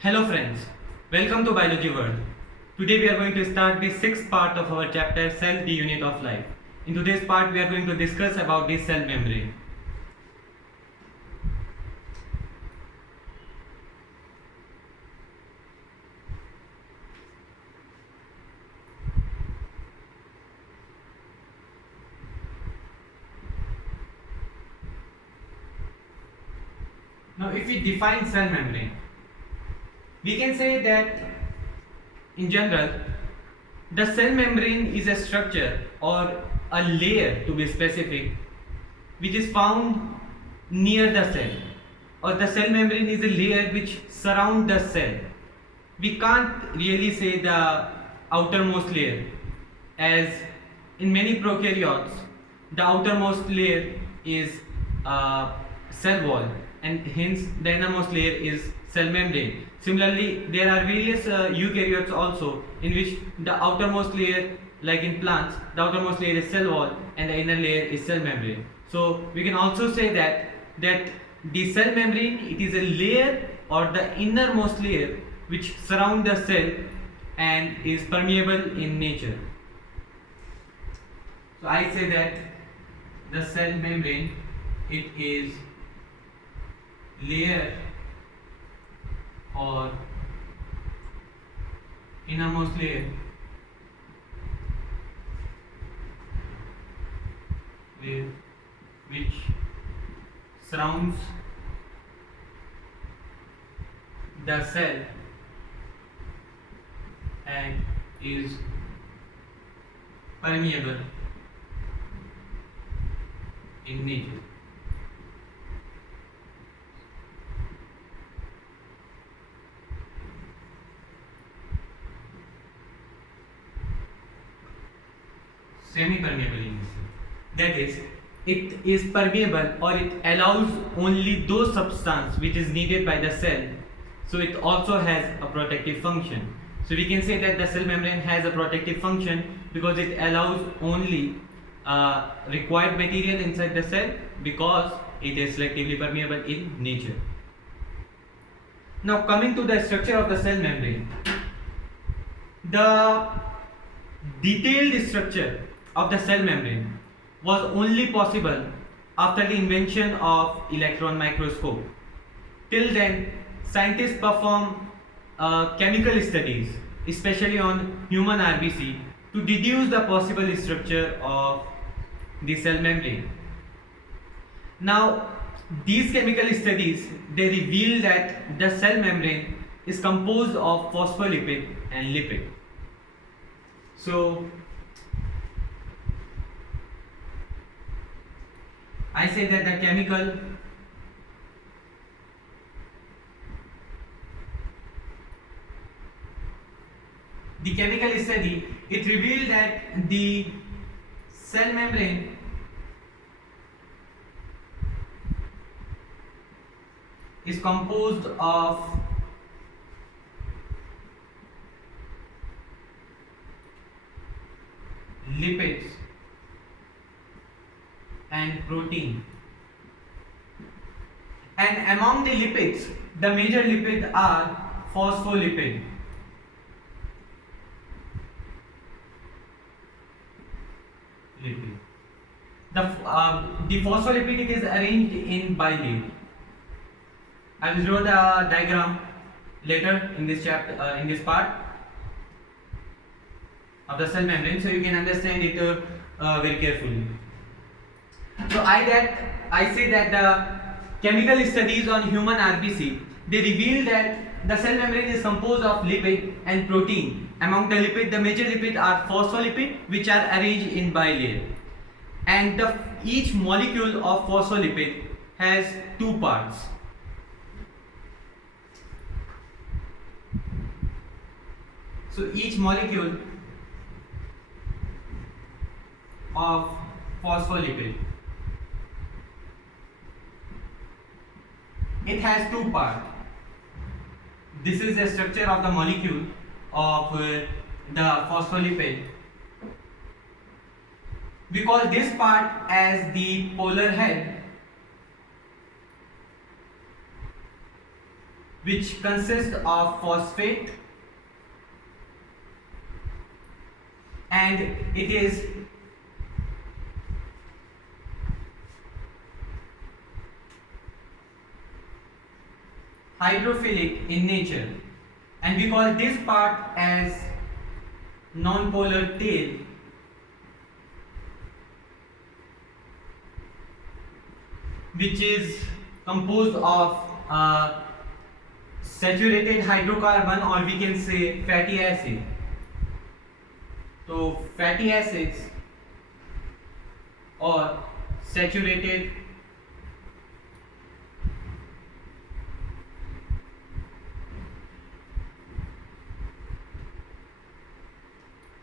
Hello friends, welcome to Biology World. Today we are going to start the sixth part of our chapter Cell, the Unit of Life. In today's part we are going to discuss about the cell membrane. Now if we define cell membrane, we can say that in general the cell membrane is a structure or a layer, to be specific, which is found near the cell, or the cell membrane is a layer which surround the cell. We can't really say the outermost layer, as in many prokaryotes the outermost layer is cell wall, and hence the innermost layer is cell membrane. Similarly, there are various eukaryotes also in which the outermost layer, like in plants, the outermost layer is cell wall and the inner layer is cell membrane. So we can also say that the cell membrane, it is a layer or the innermost layer which surround the cell and is permeable in nature. So I say that the cell membrane, it is layer or innermost layer which surrounds the cell and is permeable in nature. Semi-permeable in nature. That is, it is permeable or it allows only those substance which is needed by the cell. So it also has a protective function. So we can say that the cell membrane has a protective function because it allows only required material inside the cell, because it is selectively permeable in nature. Now coming to the structure of the cell membrane, the detailed structure of the cell membrane was only possible after the invention of electron microscope. Till then, scientists perform chemical studies, especially on human RBC, to deduce the possible structure of the cell membrane. Now, these chemical studies, they reveal that the cell membrane is composed of phospholipid and lipid. So, I say that the chemical study, it revealed that the cell membrane is composed of lipids and protein, and among the lipids the major lipids are phospholipid, the phospholipid, it is arranged in bilayer. I will draw the diagram later in this chapter, in this part of the cell membrane, so you can understand it very carefully. So I say that the chemical studies on human RBC, they reveal that the cell membrane is composed of lipid and protein. Among the lipid, the major lipid are phospholipid, which are arranged in bilayer, and each molecule of phospholipid has two parts. So each molecule of phospholipid, it has two parts. This is the structure of the molecule of the phospholipid. We call this part as the polar head, which consists of phosphate, and it is hydrophilic in nature, and we call this part as nonpolar tail, which is composed of saturated hydrocarbon, or we can say fatty acid. So fatty acids or saturated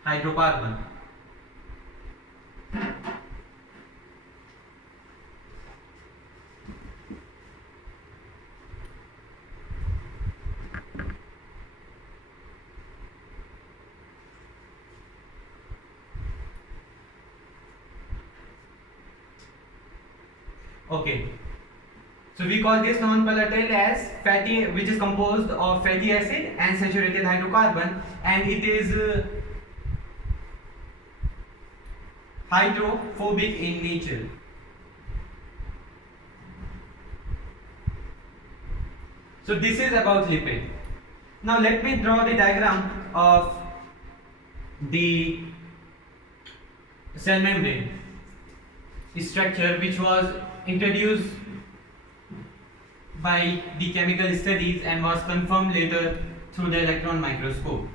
hydrocarbon. Okay, so we call this non-polar tail as fatty, which is composed of fatty acid and saturated hydrocarbon, and it is hydrophobic in nature. So this is about lipid. Now let me draw the diagram of the cell membrane structure, which was introduced by the chemical studies and was confirmed later through the electron microscope.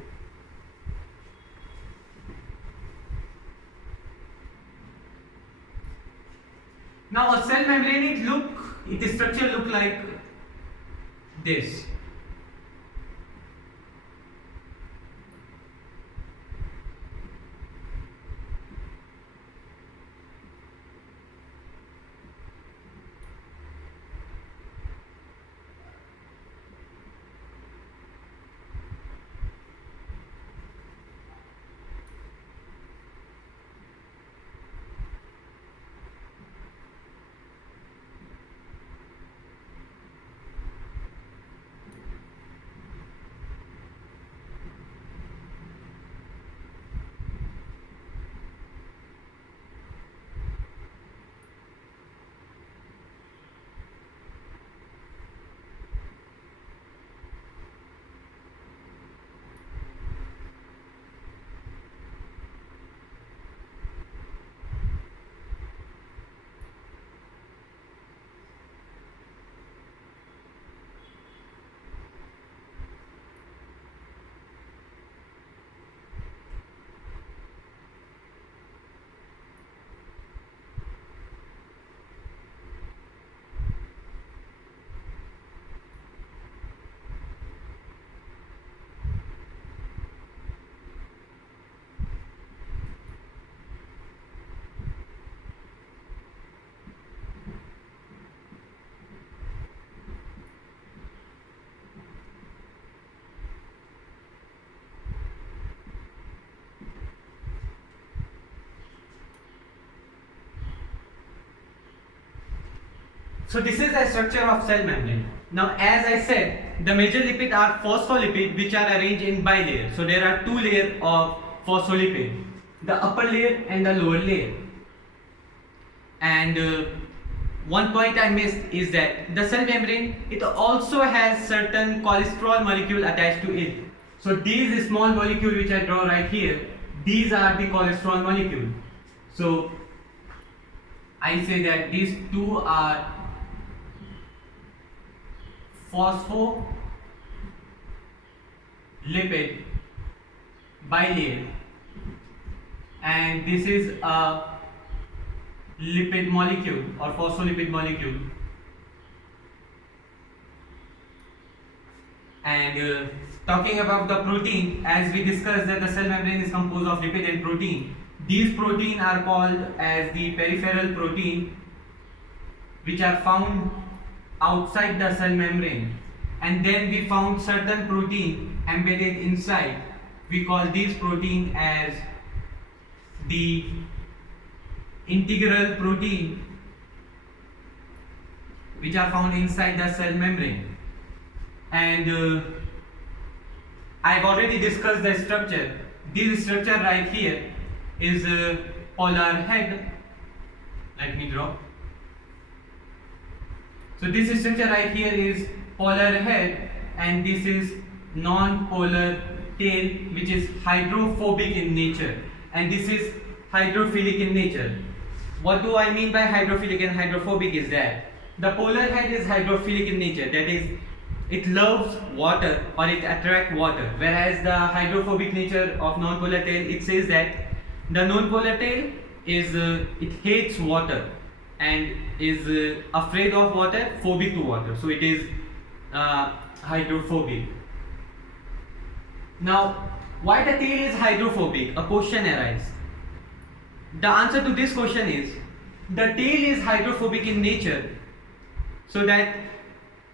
Now a cell membrane, its structure look like this. So this is the structure of cell membrane. Now as I said, the major lipids are phospholipid, which are arranged in bilayer. So there are two layers of phospholipid, the upper layer and the lower layer. And one point I missed is that the cell membrane, it also has certain cholesterol molecule attached to it. So these small molecule which I draw right here, these are the cholesterol molecule. So I say that these two are phospholipid bilayer, and this is a lipid molecule or phospholipid molecule. And talking about the protein, as we discussed that the cell membrane is composed of lipid and protein. These protein are called as the peripheral protein, which are found outside the cell membrane, and then we found certain protein embedded inside. We call these protein as the integral protein, which are found inside the cell membrane. and I've already discussed the structure. This structure right here is polar head. Let me draw. So this structure right here is polar head, and this is non-polar tail, which is hydrophobic in nature, and this is hydrophilic in nature. What do I mean by hydrophilic and hydrophobic is that the polar head is hydrophilic in nature, that is, it loves water or it attracts water, whereas the hydrophobic nature of non-polar tail, it says that the non-polar tail is it hates water and is afraid of water, phobic to water, so it is hydrophobic. Now, why the tail is hydrophobic? A question arises. The answer to this question is the tail is hydrophobic in nature so that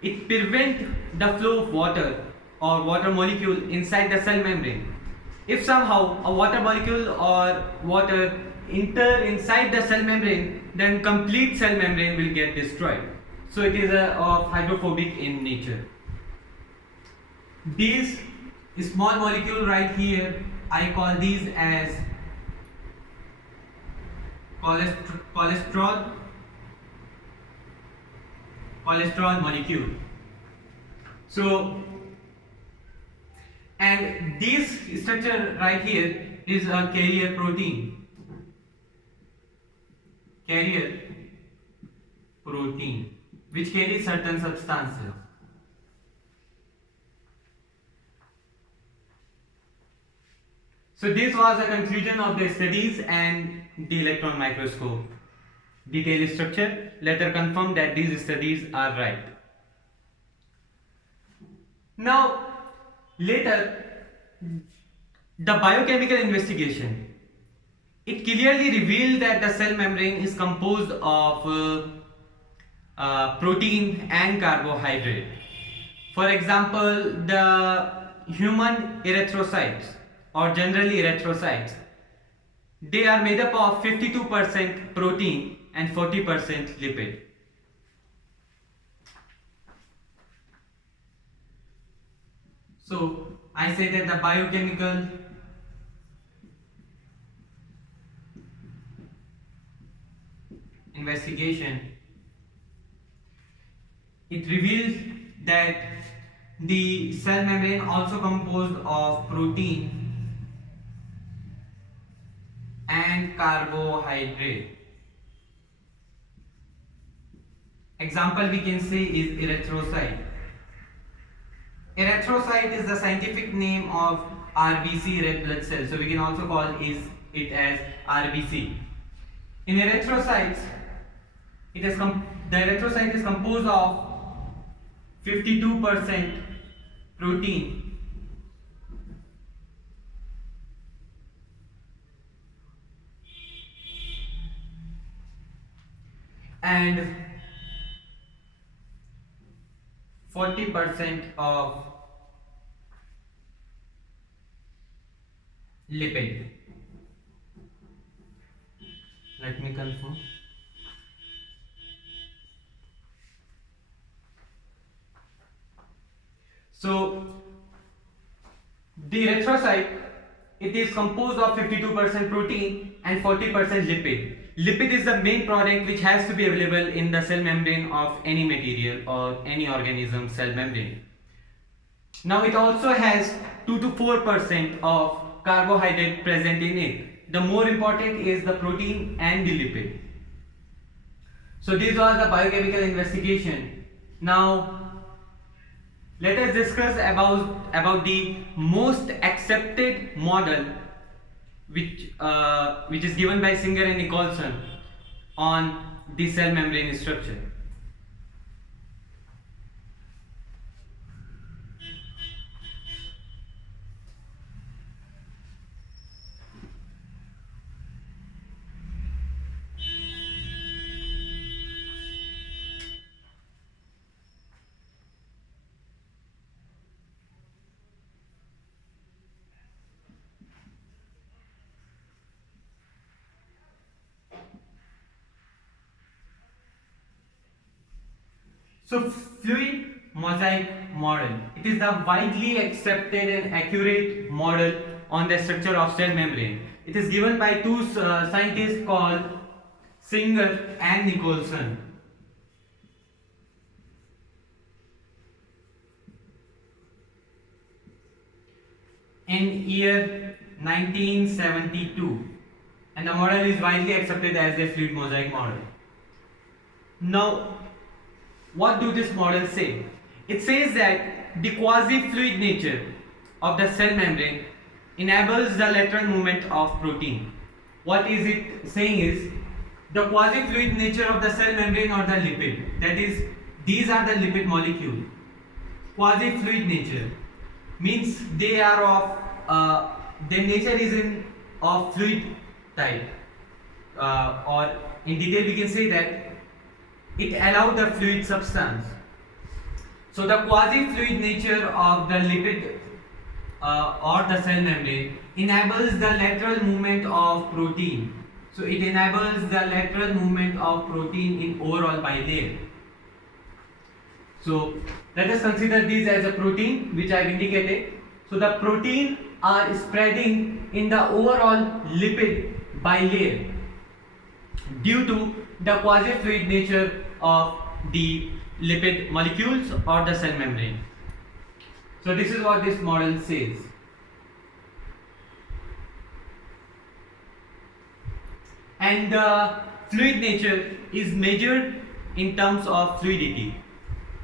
it prevents the flow of water or water molecule inside the cell membrane. If somehow a water molecule or water enter inside the cell membrane, then complete cell membrane will get destroyed. So it is hydrophobic in nature. These small molecule right here, I call these as cholesterol molecule. So, and this structure right here is a carrier protein. Which carries certain substances. So this was the conclusion of the studies and the electron microscope. Detailed structure later confirmed that these studies are right. Now, later, the biochemical investigation, it clearly revealed that the cell membrane is composed of protein and carbohydrate. For example, the human erythrocytes, or generally erythrocytes, they are made up of 52% protein and 40% lipid. So I say that the biochemical investigation, it reveals that the cell membrane also composed of protein and carbohydrate. Example we can say is erythrocyte. Erythrocyte is the scientific name of RBC, red blood cell, so we can also call it as RBC. In erythrocytes, the erythrocyte is composed of 52% protein and 40% of lipid. Let me confirm. So the erythrocyte, it is composed of 52% protein and 40% lipid. Lipid is the main product which has to be available in the cell membrane of any material or any organism cell membrane. Now it also has 2 to 4% of carbohydrate present in it. The more important is the protein and the lipid. So this was the biochemical investigation. Now let us discuss about the most accepted model which is given by Singer and Nicholson on the cell membrane structure. So fluid mosaic model. It is the widely accepted and accurate model on the structure of cell membrane. It is given by two scientists called Singer and Nicholson. In year 1972, and the model is widely accepted as a fluid mosaic model. Now, what do this model say? It says that the quasi-fluid nature of the cell membrane enables the lateral movement of protein. What is it saying is the quasi-fluid nature of the cell membrane or the lipid, that is, these are the lipid molecule. Quasi-fluid nature means they are of their nature is of fluid type, or in detail we can say that it allows the fluid substance. So the quasi-fluid nature of the lipid or the cell membrane enables the lateral movement of protein. So it enables the lateral movement of protein in overall bilayer. So let us consider this as a protein which I have indicated. So the protein are spreading in the overall lipid bilayer due to the quasi-fluid nature of the lipid molecules or the cell membrane. So this is what this model says. And the fluid nature is measured in terms of fluidity,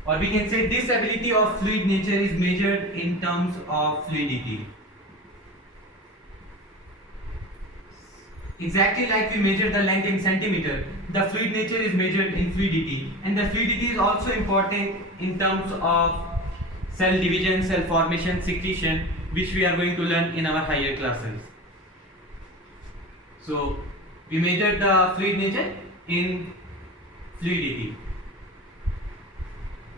or we can say this ability of fluid nature is measured in terms of fluidity. Exactly like we measure the length in centimeter, the fluid nature is measured in fluidity, and the fluidity is also important in terms of cell division, cell formation, secretion, which we are going to learn in our higher classes. So we measure the fluid nature in fluidity.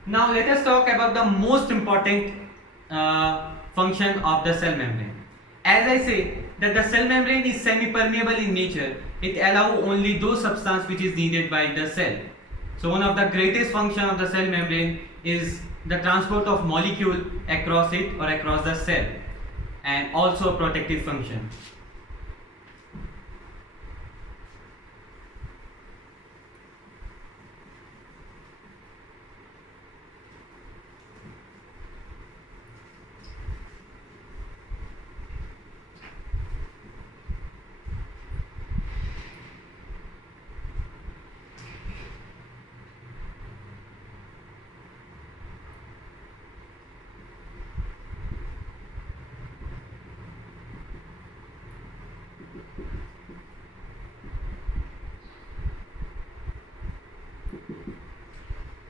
Now let us talk about the most important function of the cell membrane. As I say that the cell membrane is semi-permeable in nature, it allows only those substance which is needed by the cell. So one of the greatest function of the cell membrane is the transport of molecule across it or across the cell, and also a protective function.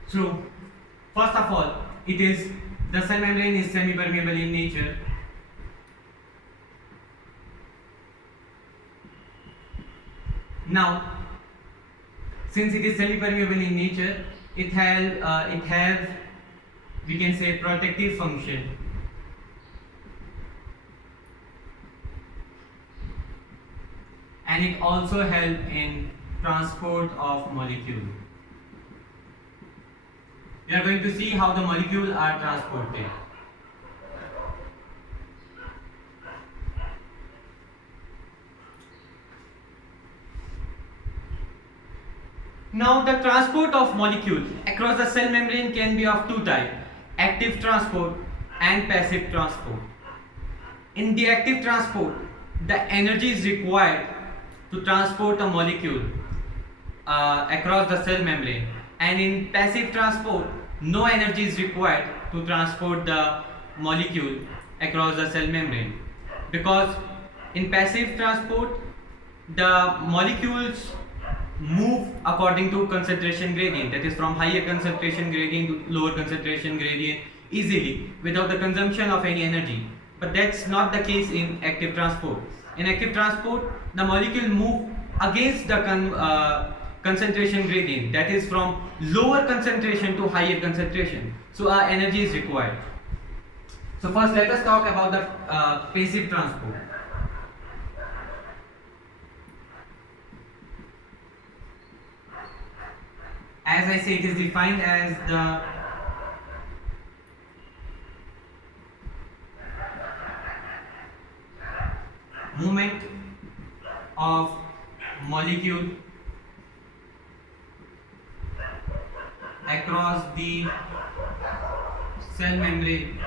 So, first of all, it is the cell membrane is semi-permeable in nature. Now, since it is semi-permeable in nature, it has we can say protective function. And it also helps in transport of molecule. We are going to see how the molecules are transported. Now the transport of molecules across the cell membrane can be of two types: active transport and passive transport. In the active transport, the energy is required to transport a molecule across the cell membrane, and in passive transport, no energy is required to transport the molecule across the cell membrane, because in passive transport the molecules move according to concentration gradient, that is from higher concentration gradient to lower concentration gradient easily without the consumption of any energy. But that's not the case in active transport. In active transport, the molecule move against the concentration gradient, that is from lower concentration to higher concentration. So our energy is required. So first let us talk about the passive transport. As I say, it is defined as the movement of molecule across the cell membrane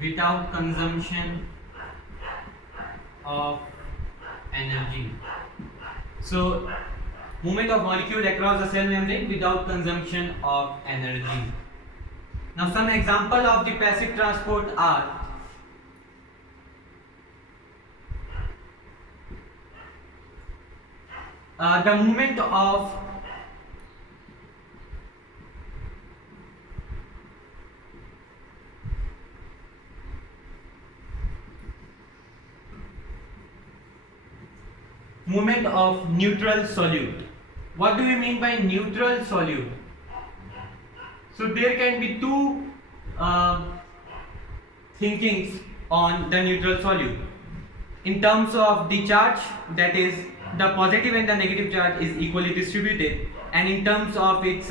without consumption of energy. So, movement of molecule across the cell membrane without consumption of energy. Now, some example of the passive transport are the movement of neutral solute. What do you mean by neutral solute? So there can be two thinkings on the neutral solute. In terms of the charge, that is the positive and the negative charge is equally distributed, and in terms of its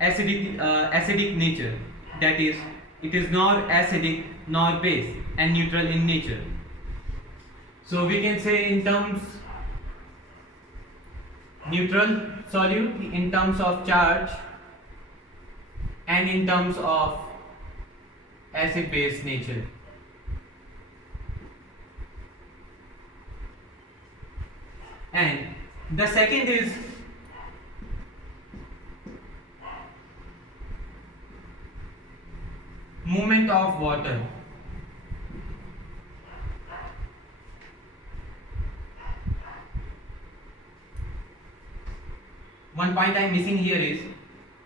acidic nature, that is it is nor acidic nor base and neutral in nature. So we can say in terms neutral solute in terms of charge and in terms of acid base nature. And the second is movement of water. One point I am missing here is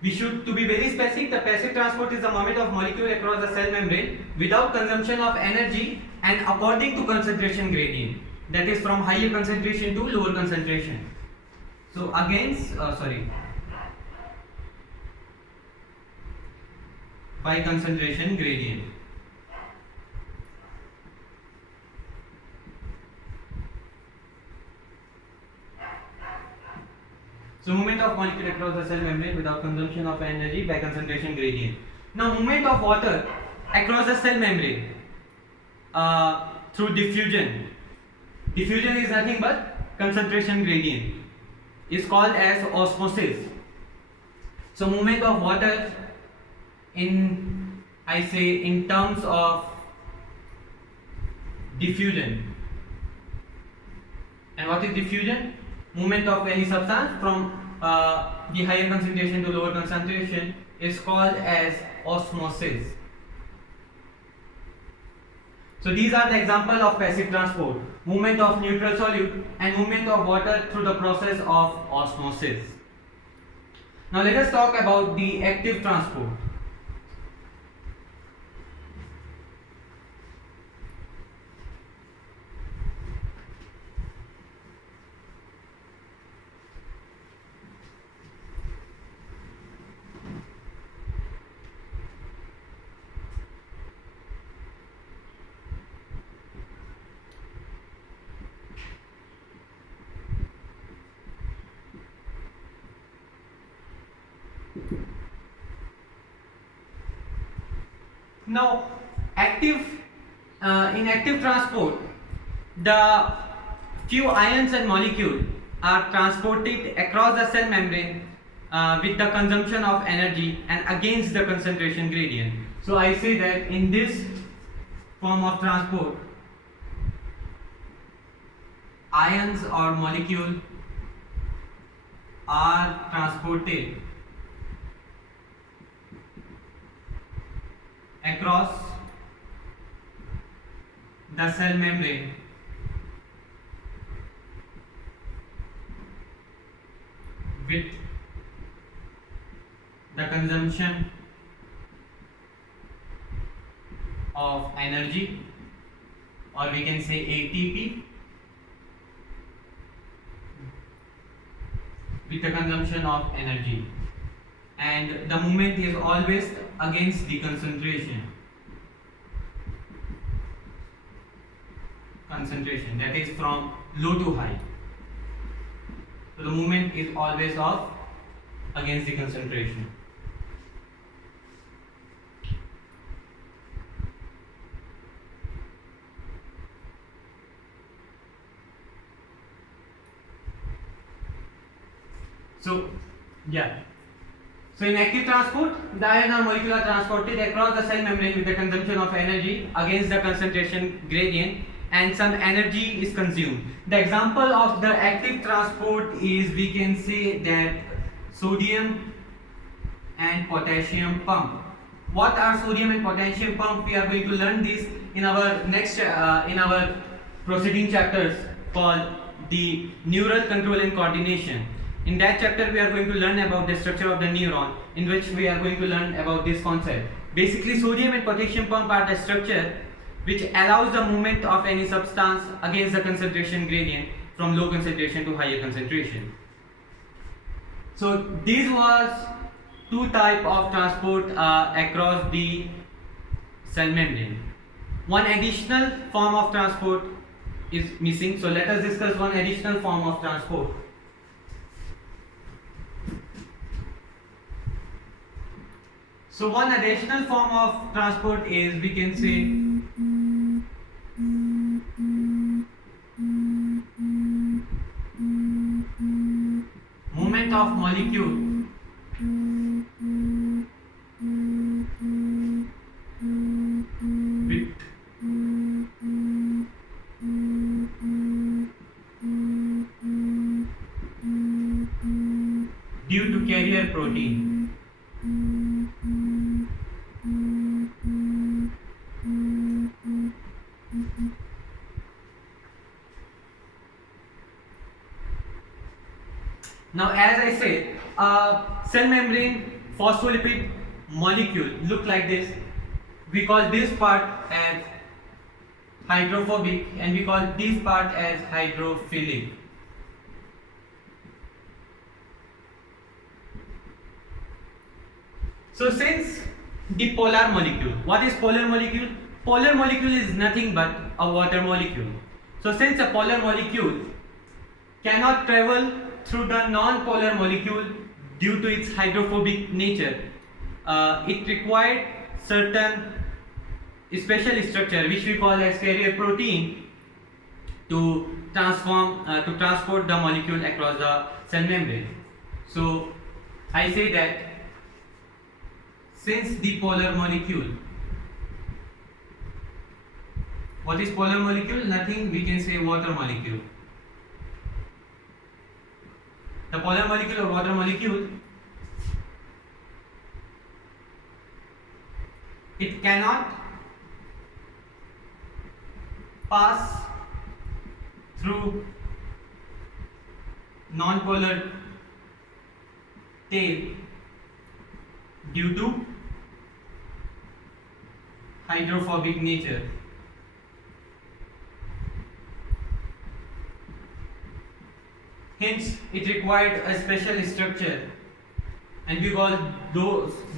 we should, to be very specific, the passive transport is the movement of molecule across the cell membrane without consumption of energy and according to concentration gradient, that is from higher concentration to lower concentration. So against by concentration gradient. So movement of molecule across the cell membrane without consumption of energy by concentration gradient. Now movement of water across the cell membrane through diffusion. Diffusion is nothing but concentration gradient. Is called as osmosis. So movement of water in terms of diffusion. And what is diffusion? Movement of any substance from the higher concentration to lower concentration is called as osmosis. So these are the example of passive transport: movement of neutral solute and movement of water through the process of osmosis. Now let us talk about the active transport. Now, in active transport, the few ions and molecules are transported across the cell membrane with the consumption of energy and against the concentration gradient. So I say that in this form of transport, ions or molecules are transported across the cell membrane with the consumption of energy, or we can say ATP, with the consumption of energy, and the movement is always against the concentration, that is from low to high. So the movement is always against the concentration. Yeah. So in active transport, the ion are molecular transported across the cell membrane with the consumption of energy against the concentration gradient, and some energy is consumed. The example of the active transport is, we can say that, sodium and potassium pump. What are sodium and potassium pump? We are going to learn this in our next in our proceeding chapters called the neural control and coordination. In that chapter we are going to learn about the structure of the neuron, in which we are going to learn about this concept. Basically, sodium and potassium pump are the structure which allows the movement of any substance against the concentration gradient from low concentration to higher concentration. So this was two type of transport across the cell membrane. One additional form of transport is missing, so let us discuss one additional form of transport. So one additional form of transport is, we can say, movement of molecule with due to carrier protein. Now, as I said, cell membrane phospholipid molecule look like this. We call this part as hydrophobic and we call this part as hydrophilic. So since the polar molecule, what is polar molecule? Polar molecule is nothing but a water molecule. So since a polar molecule cannot travel through the non-polar molecule due to its hydrophobic nature, it required certain special structure which we call as carrier protein to transport the molecule across the cell membrane. So I say that since the polar molecule, what is polar molecule? Nothing, we can say water molecule. The polar molecule or water molecule, it cannot pass through non-polar tail due to hydrophobic nature. Hence, it required a special structure, and we call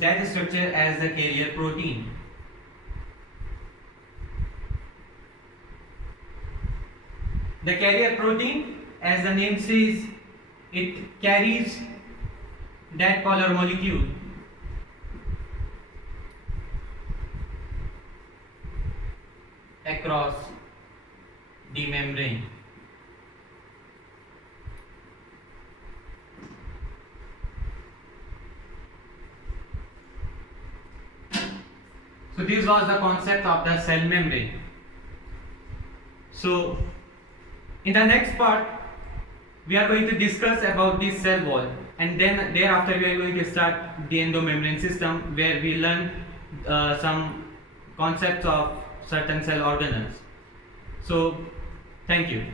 that structure as the carrier protein. The carrier protein, as the name says, it carries that polar molecule across the membrane. So this was the concept of the cell membrane. So in the next part we are going to discuss about the cell wall, and then thereafter we are going to start the endomembrane system, where we learn some concepts of certain cell organelles. So thank you.